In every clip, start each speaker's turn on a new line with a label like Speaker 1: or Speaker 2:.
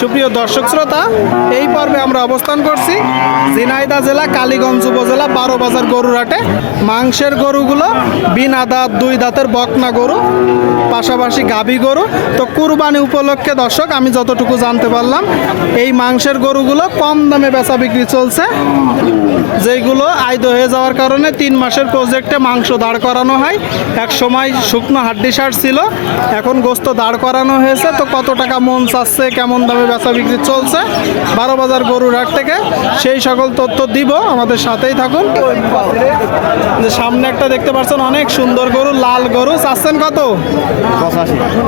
Speaker 1: সুপ্রিয় দর্শক শ্রোতা, এই পর্বে আমরা অবস্থান করছি ঝিনাইদা জেলা, কালীগঞ্জ উপজেলা বারো বাজার গরুরহাটে মাংসের গরুগুলো বিনা দাঁত, দুই দাঁতের বকনা গরু, পাশাপাশি গাভী গরু। তো কুরবানি উপলক্ষে দর্শক, আমি যতটুকু জানতে পারলাম, এই মাংসের গরুগুলো কম দামে বেচা বিক্রি চলছে। যেগুলো আইদ হয়ে যাওয়ার কারণে তিন মাসের প্রজেক্টে মাংস দাঁড় করানো হয়। এক সময় শুকনো হাড্ডি সার ছিল, এখন গোস্ত দাঁড় করানো হয়েছে। তো কত টাকা মন চাচ্ছে, কেমন দামে বেচা বিক্রি চলছে। বারো বাজার গরুর হাট থেকে সেই সকল তথ্য দিব আমাদের সাথেই থাকুন। যে সামনে একটা দেখতে পাচ্ছেন অনেক সুন্দর গরু লাল গরু। চাচ্ছেন কত?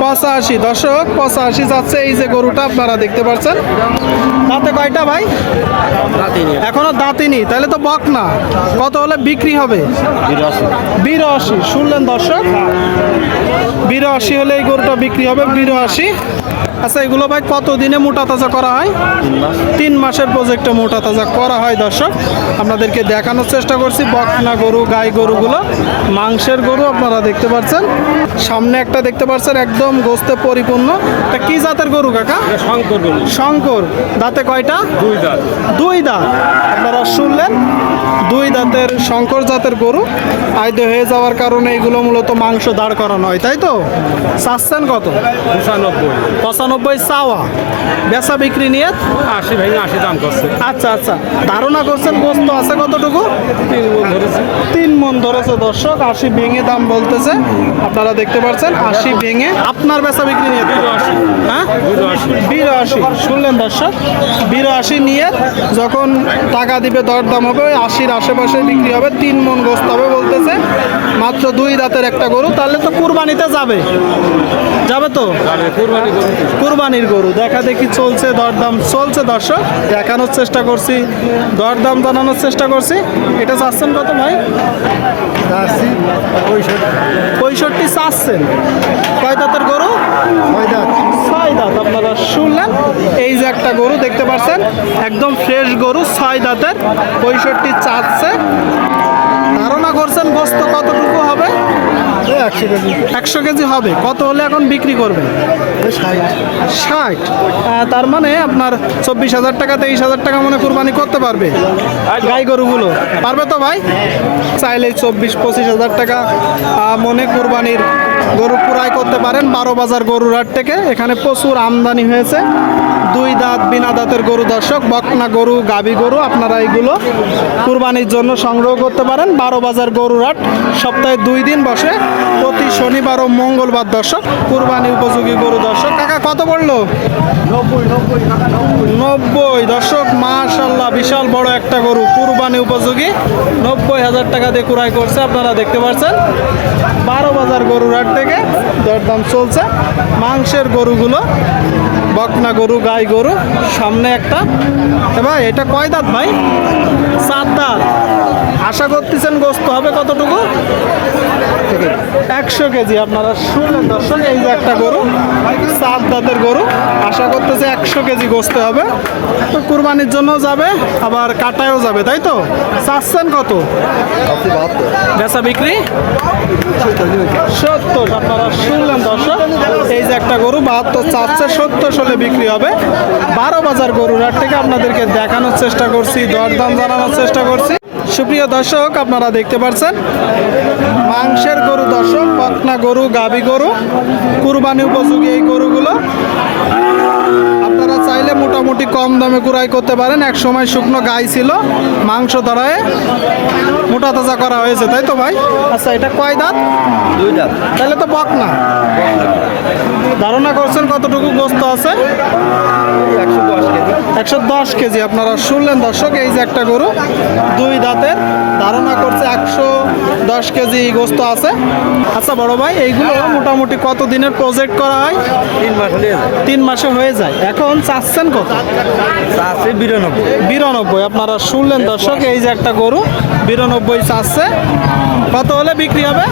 Speaker 1: পঁচাশি। দর্শক পঁচাশি যাচ্ছে এই যে গরুটা আপনারা দেখতে পাচ্ছেন। তাতে কয়টা ভাই? এখনও দাঁতিনি তাহলে তো বক না। কত হলে বিক্রি হবে? বিরাশি। শুনলেন দর্শক? বিরাশি হলে এই গরুটা বিক্রি হবে বিরাশি। আচ্ছা এগুলো ভাই কত দিনে মোটা তাজা করা হয়? তিন মাসের প্রজেক্টে মোটা তাজা করা হয় দর্শক। আপনাদেরকে দেখানোর চেষ্টা করছি বকনা গরু গাই গরুগুলো মাংসের গরু আপনারা দেখতে পাচ্ছেন। সামনে একটা দেখতে পাচ্ছেন একদম গোস্তে পরিপূর্ণ। এটা কি জাতের গরু কাকা? শঙ্কর গরু। শঙ্কর। দাঁতে কয়টা? দুই দাঁত। দুই দাঁত। আপনারা শুনলেন দুই দাঁতের শঙ্কর জাতের গরু। আইদে হয়ে যাওয়ার কারণে এগুলো মূলত মাংস দাঁড় করানো হয় তাই তো? চাচ্ছেন কত? পঁচানব্বই। পঁচানব্বই চাওয়া। বেচা বিক্রি নিয়ে? আশি ভেঙে আশি দাম করছে। আচ্ছা আচ্ছা। ধারণা করছেন গোস্ত আছে কতটুকু? তিন মন ধরেছে। তিন মন ধরেছে দর্শক আশি ভেঙে দাম বলতেছে। আপনারা দেখতে পাচ্ছেন আশি ভেঙে আপনার বেচা বিক্রি নিয়ে। বিরাশি। হ্যাঁ? বিরাশি। বিরাশি। শুনলেন দর্শক? বিরাশি নিয়ে যখন টাকা দিবে দরদাম হবে ওই আশির আশেপাশে বিক্রি হবে তিন মন গোস্ত হবে বলতেছে। মাত্র দুই দাঁতের একটা গরু তাহলে তো কুরবানিতে যাবে। যাবে তো? কুরবানির গরু দেখা দেখি চলছে দরদাম চলছে দর্শক। দেখানোর চেষ্টা করছি দরদাম জানানোর চেষ্টা করছি। এটা চাচ্ছেন কত ভাই? পঁয়ষট্টি। চাচ্ছেন। কয় দাঁতের গরু? ছয় দাঁত। আপনারা শুনলেন? এই যে একটা গরু দেখতে পাচ্ছেন একদম ফ্রেশ গরু ছয় দাঁতের। পঁয়ষট্টি চাচ্ছে। ধারণা করছেন গোস্ত কতটুকু? একশো কেজি। একশো কেজি হবে। কত হলে এখন বিক্রি করবেন ষাট। তার মানে আপনার চব্বিশ হাজার টাকা তেইশ হাজার টাকা মনে কুরবানি করতে পারবে গাই গরুগুলো। পারবে তো ভাই? চাইলে চব্বিশ পঁচিশ হাজার টাকা মনে কুরবানির গরু পুরাই করতে পারেন। বারো বাজার গরুর হাট থেকে। এখানে প্রচুর আমদানি হয়েছে। দুই দাঁত বিনা দাঁতের গরু দর্শক বকনা গরু গাবি গরু আপনারা এইগুলো কুরবানির জন্য সংগ্রহ করতে পারেন। বারো বাজার গরুর হাট সপ্তাহে দুই দিন বসে। প্রতি শনিবার ও মঙ্গলবার দর্শক, কুরবানি উপযোগী গরু দর্শক। কাকা, কত পড়ল? নব্বই। দর্শক মাশাল্লাহ বিশাল বড় একটা গরু, কুরবানি উপযোগী। নব্বই হাজার টাকা দিয়ে কুড়াই করছে, আপনারা দেখতে পাচ্ছেন। বারো বাজার গরুর হাট থেকে দরদাম চলছে। মাংসের গরুগুলো, বকনা গরু, গাই গরু, সামনে একটা। এ ভাই, এটা কয় দাঁত ভাই? সাত দাঁত। আশা করতেছেন, গোস্ত হবে কতটুকু? একশো কেজি, আপনারা শুনলেন দর্শক, এই যে একটা গরু সাত দাঁতের গরু, আশা করতেছে একশো কেজি গোস্ত হবে। তো কুরবানির জন্য যাবে, আবার কাটায়ও যাবে, তাই তো? চাচ্ছেন কত? বেচা বিক্রি? সত্তর, আপনারা শুনলেন দর্শক, এই যে একটা গরু, বাহাত্তর চাচ্ছে, সত্তর সালে বিক্রি হবে। বারো বাজার গরুর হাট থেকে আপনাদেরকে দেখানোর চেষ্টা করছি, দরদাম জানানোর চেষ্টা করছি। সুপ্রিয় দর্শক, আপনারা দেখতে পাচ্ছেন, মাংসের গরু দর্শক, পাটনা গরু, গাবি গরু, কুরবানি উপযোগী এই গরুগুলো। মোটামুটি কম দামে কুড়াই করতে পারেন। এক সময় শুকনো গাই ছিল মাংস ধরায় মোটা তাজা করা হয়েছে তাই তো ভাই? আচ্ছা এটা কয় দাঁত? দুই দাঁত। তাহলে তো বক না ধারণা করছেন কতটুকু গোস্ত আছে? একশো দশ কেজি। একশো দশ কেজি আপনারা শুনলেন দর্শক এই যে একটা গরু দুই দাঁতের। ধারণা করছে একশো দশ কেজি গোস্ত আছে। আচ্ছা বড় ভাই এইগুলো মোটামুটি কত দিনের প্রজেক্ট করা হয়? তিন মাস তিন মাসে হয়ে যায়। এখন চাচ্ছেন কত? আছে বিরানব্বই। বিরানব্বই, আপনারা শুনলেন দর্শক, এই যে একটা গরু, বিরানব্বই চাচ্ছে। কত হলে বিক্রি হবে?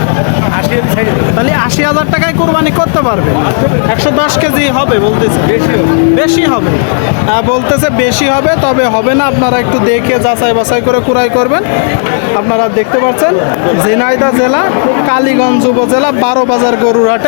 Speaker 1: তাহলে আশি হাজার টাকায় কোরবানি করতে পারবে। একশো দশ কেজি হবে বলতেছে। বেশি হবে। হ্যাঁ বলতেছে বেশি হবে, তবে হবে না। আপনারা একটু দেখে যাচাই বাছাই করে কুড়াই করবেন। আপনারা দেখতে পাচ্ছেন ঝিনাইদা জেলা, কালীগঞ্জ উপজেলা, বারো বাজার গরুর হাটে।